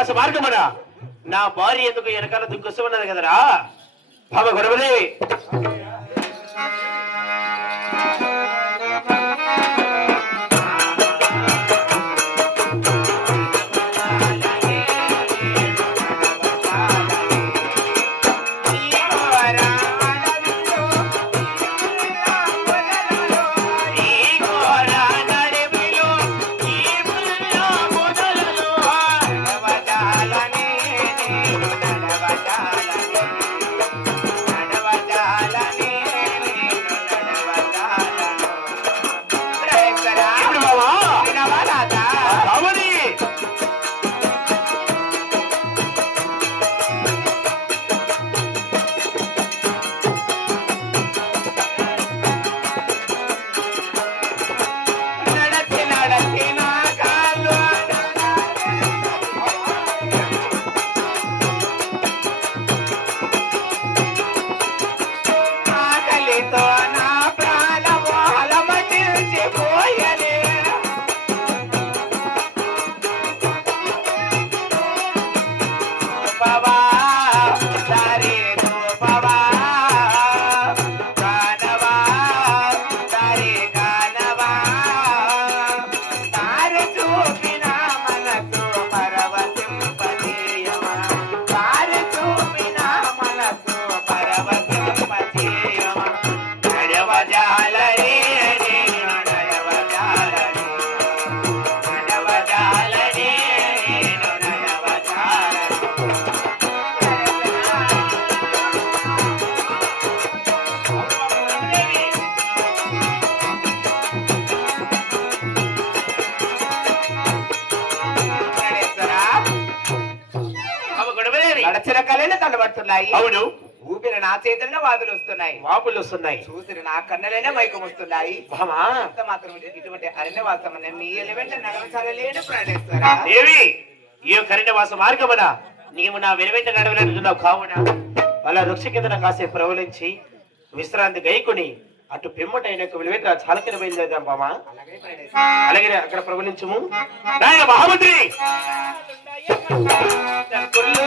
కన్యవాస మార్గమన నా భార్య ఎందుకు వెనకాల దుఃఖసం ఉన్నది కదరా బాబా గొడవదేవి తల్లబడుతున్నాయి అవును. ఊపిరి నా చేతులనే వాదులు వస్తున్నాయి. వాపులు వస్తున్నాయి. చూసిన నా కన్నలైనా మైకం వస్తున్నాయి. మాత్రం ఇటువంటి అరణ్యవాసం మీ ఎలివెంట నడవచాలలేని ప్రాణేశ్వరా. దేవి ఈ కరిణవాస మార్గమున నీవు నా వెలువెంట నడవలేనున్నావు కావున అలా వృక్ష కిందన కాసేపు ప్రవలించి విశ్రాంతి గైకుని అటు పిమ్మటైన వెలువెంట చాలకిన బయలుదేరాం బామా. అలాగే అక్కడ ప్రవలించము నాయన మహామంత్రి! కుళ్ళు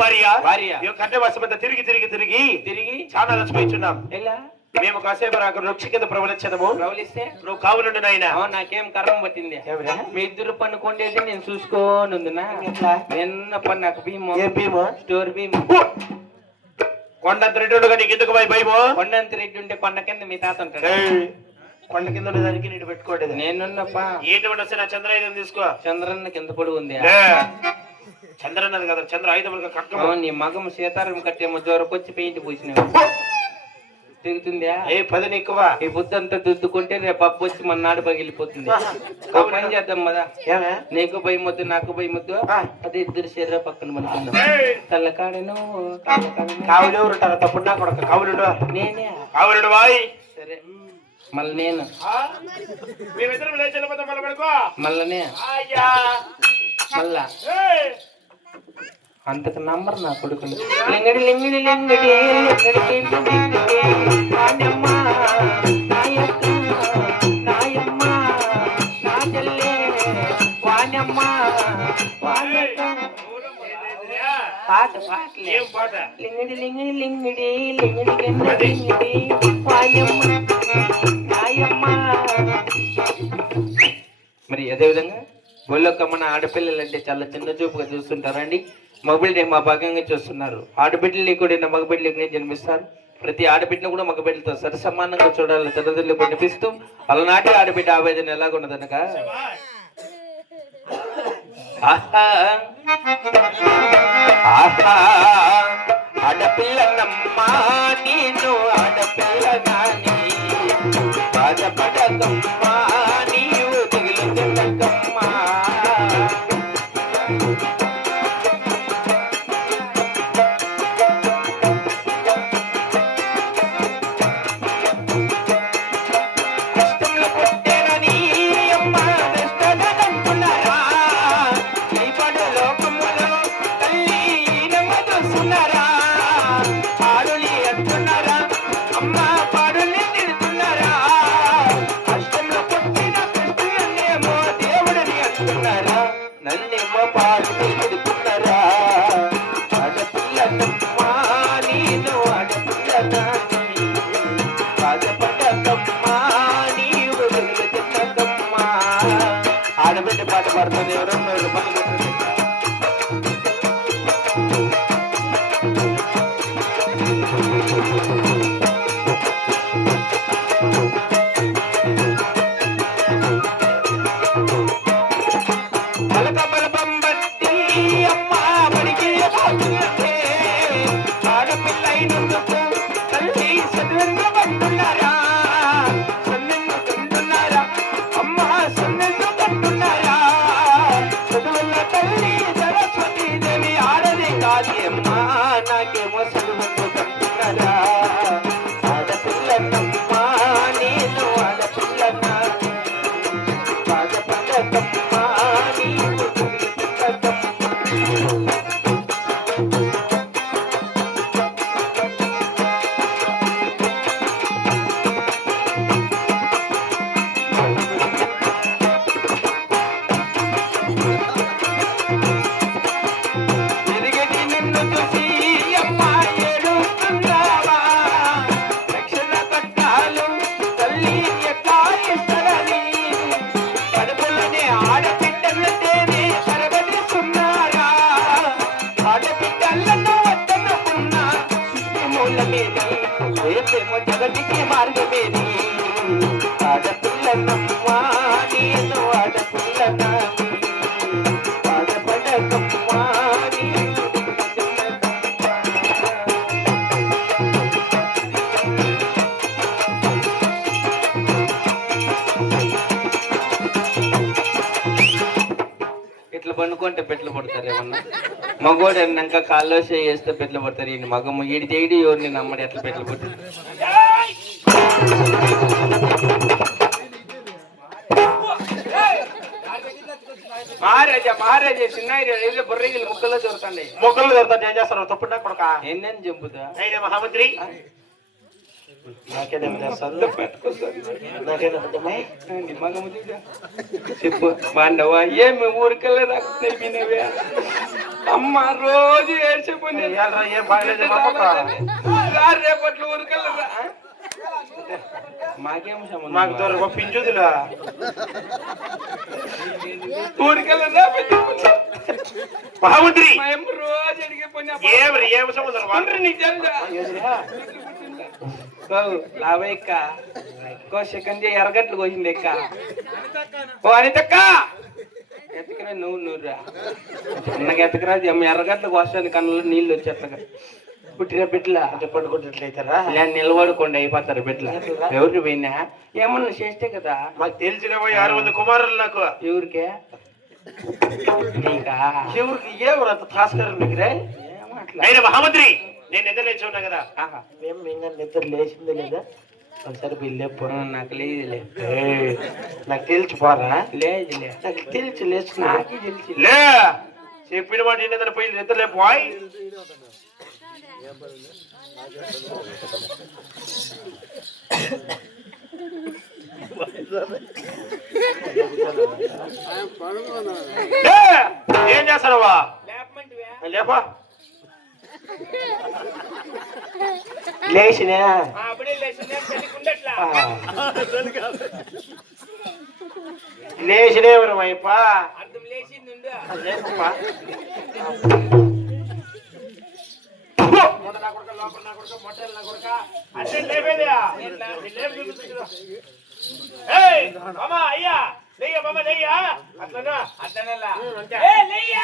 నేను నా భార్య. భార్య. ఈ కర్ణవాసం అంతా తిరిగి తిరిగి తిరిగి తిరిగి. చాలా నచ్చిపోయిచున్నాం ఎలా? మేము కాసేపు అక్కడ వృక్ష కింద ప్రవలించదము. ప్రవలిస్తే? నువ్వు కావులుండు నాయన. నాకేం కర్మం పట్టింది? మీ ఇద్దరు పన్నుకోండేది నేను చూసుకోనుందినా? నిన్న పన్ను నాకు భీమో భీము? స్టోర్ భీమో. కొండంత రెడ్డి నీకు ఎందుకు భయ భయము? కొండంత రెడ్డి ఉంటే కొండ కింద మీ తాత ఉంటాడు? కొండ కింద ఉన్న దానికి నీటి పెట్టుకోండి నేనున్నప్పా. ఏంటి వస్తే నా చంద్రాయుధం తీసుకో. చంద్రన్న కింద పొడి ఉంది? లే. చంద్రన్నది కదా చంద్ర కట్టము అవును, నీ మగం సీతారాం కట్టేమో జోరకు వచ్చి పెయింట్ పూసినావు. తెగుతుందా ఏ పది ఎక్కువ? ఈ బుద్ధంతా దుద్దుకుంటే రేపు అప్పు వచ్చి మన నాడు పగిలిపోతుంది. ఒక పని చేద్దాం కదా నీకు భయం వద్దు నాకు భయం వద్దు ఆ. అది ఇద్దరు శరీర పక్కన ఏయ్, తల్లకాడను. కావులు ఎవరుంటారు తప్పుడు నా కొడక. కావులుడు నేనే. కావులుడు బాయ్ సరే. మళ్ళీ నేను. మళ్ళీ మళ్ళా అంతకు నంబర్ నా కొడుకుని లింగడి లింగడి లింగడి పాట పాట లింగడి లింగడి లింగడి లింగడి లింగడి మరి అదేవిధంగా ఒళ్ళొక్కమ్మన ఆడపిల్లలు అంటే చాలా చిన్న చూపుగా చూస్తుంటారండి మగబిడ్డ మా భాగంగా చూస్తున్నారు. ఆడబిడ్డలు కూడా మగబిడ్డలు జన్మిస్తారు. ప్రతి ఆడబిడ్డను కూడా మగబిడ్డలతో సరి సమానంగా చూడాలని తల్లిదండ్రులు కనిపిస్తూ అలనాటి ఆడబిడ్డ ఆవేదన ఎలాగున్నదనక? ఆహా. ఆహా. ఆడపిల్లనమ్మా నేను ఆడపిల్లగాని బాధపడకమ్మా నీవు దిగులు ఆడబిడ్డ పాట పాడుతుంది ఎవరన్నా రేపేమో జగతికి మార్గమేది ఆడపిల్లనమ్మా నేను ఇట్లా పండుకుంటే పెట్లు పడతారు ఏమన్నా మగోడు అన్నాక కాల్లో చేస్తే పెట్లు పడతారు ఈయన మగమ్మ ఈడి తేడి ఎవరిని నమ్మడు ఎట్లా పెట్లు పడుతుంది మహారాజా మహారాజా చిన్న బుర్రగిలు ముక్కల్లో దొరుకుతాండి మొక్కలు దొరుకుతాను ఏం చేస్తారు తప్పుడు కొడక? చంపుతా? అయినా మహామంత్రి. చెప్పు బాండవా ఏమి ఊరికెళ్ళ రాకపోయినవే అమ్మ రోజు ఏడ్చిపోయి ఇయ్యాలరా, ఏం బాగలేదు మా పక్క. రేపట్లో ఊరికెళ్ళ రా. మాకేం సంబంధం మాకు దొరక పింజుదులా ఊరికెళ్ళ రా మహామంత్రి మా అమ్మ రోజు అడిగిపోయినా ఏం ఏం సంబంధం వాళ్ళు లావయ్యక్క. ఇంకో సెకండ్ ఎరగట్లు కోసింది ఎక్క ఓ అనితక్క! ఎత్తకరా నువ్వు నువ్వురా చిన్నగా ఎత్తకరా అమ్మ ఎర్రగట్లు కోస్తాను కన్నులో నీళ్ళు వచ్చేట్లుగా పుట్టిన బిడ్డల? అంటే పడుకుంటున్నట్లయితారా నిలబడకుండా అయిపోతారు బిడ్డల. ఎవరికి పోయినా? ఏమన్నా చేస్తే కదా. మాకు తెలిసిన ఆరు మంది కుమారులు నాకు. ఎవరికే? ఎవరికి? ఏమరు అంత తాస్కరం అయినా మహామంత్రి! నేను నిద్ర లేచి ఉన్నా కదా. ఆహా. మేము ఇంకా నిద్ర లేచిందే లేదా? ఒకసారి బిల్లేపు ఆ, నాకు లేదులే. నాకు తెలిసి పోరా. లేదులే. నాకు తెలిసి లేచిన. నాకే తెలిసి లే చెప్పిన మాట ఏంటంటే పోయి నిద్ర ఏం చేస్తానవా లేపా. లేచినా అప్పుడే లేచిందే తెలియకుండట్లా లేచినేవరు వైపా అర్థం లేచింది ఉండు. లేపమ్మా అంటే లేపేదియా? నీ లేపు చూపిస్తున్నా. ఏయ్, మామ, అయ్యా లేయ్యా మామ లేయ్యా అట్లనా అర్థనల్లా. అంతే. ఏ, లేయ్యా!